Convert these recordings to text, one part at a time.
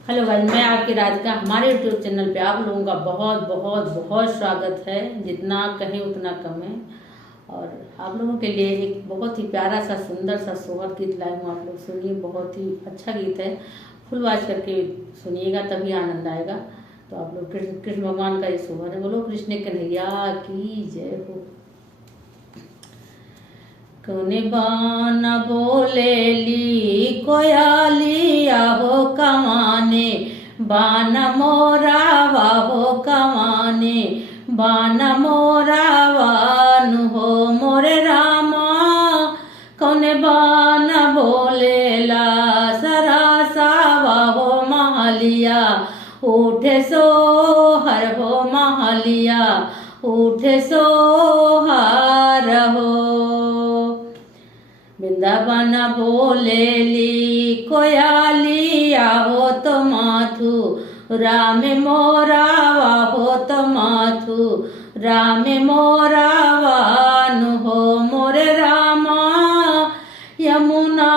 Hello guys, मैं आपकी राधिका। हमारे यूट्यूब चैनल पे आप लोगों का बहुत बहुत बहुत स्वागत है। जितना कहें उतना कम है। और आप लोगों के लिए एक बहुत ही प्यारा सा सुंदर सा सोहर गीत लाई हूँ। आप लोग सुनिए, बहुत ही अच्छा गीत है। फुल आवाज करके सुनिएगा, तभी आनंद आएगा। तो आप लोग कृष्ण कृष्ण भगवान का ये सोहर है। बोलो कृष्ण कन्हैया की जय हो। कौने बान बोलेली कोयाली आहो कमाने, बान मोरा वाहो कमाने, बान मोरा वानु हो मोरे रामा। कौने बान बोलेला सरासा वाहो महालिया, उठे सो हर हो महालिया, उठे सो हर हो। वृंदावन बोलेली कोयाली आहो तो माथु, राम मोरा वाहो तो माथु, राम मोरा वानु हो मोरे रामा। यमुना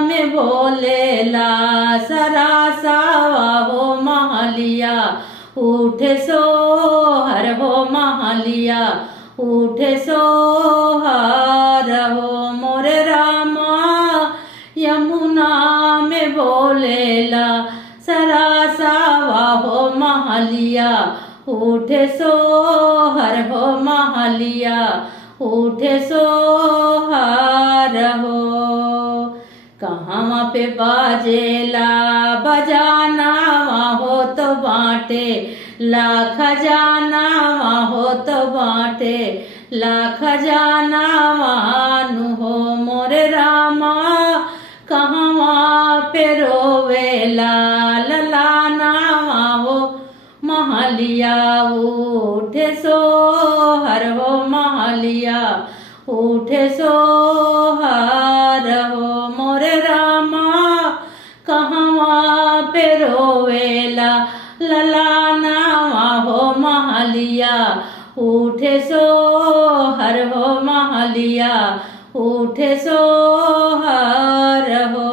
में बोलेला सरासा वाहो महालिया, उठे सो हर हो महालिया, उठे सो हर हो मोरे रामा। यमुना में बोलेला सरासा वाहो महालिया, उठे सो हर हो महालिया, उठे सो हर हो। कहाँ पे बाजेला बजाना वाहो तो बाटे, लाख जाना वाहो तो बाटे, लाख जाना वानु हो मोरे रामा। कहाँ पे रोवेला ललाना वाहो महालिया, उठे सो हर हो महालिया, उठे सो हर हो मोरे रामा। कहाँ पे रोवेला ललाना वाहो महालिया, उठे सो हर हो महालिया, उठे सो हर हो।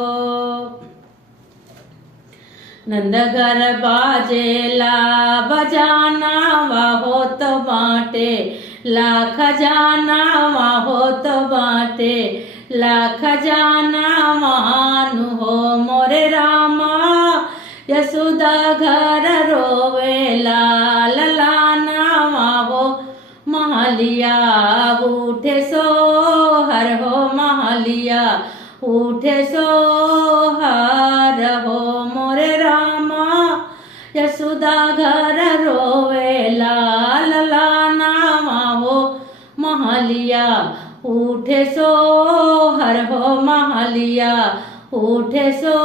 नंदघर बाजेला बजाना वाहो तो बाटे, लाख जाना वाहो तो बाटे, लाख जाना मानु हो मोरे रामा। यशोदा घर रोवेला ललाना वाहो महालिया, उठे सो हर हो महालिया, उठे सो हर हो मोरे रामा। यशोदा घर रोवेला ललाना वाहो महालिया, उठे सो हर हो महालिया, उठे सो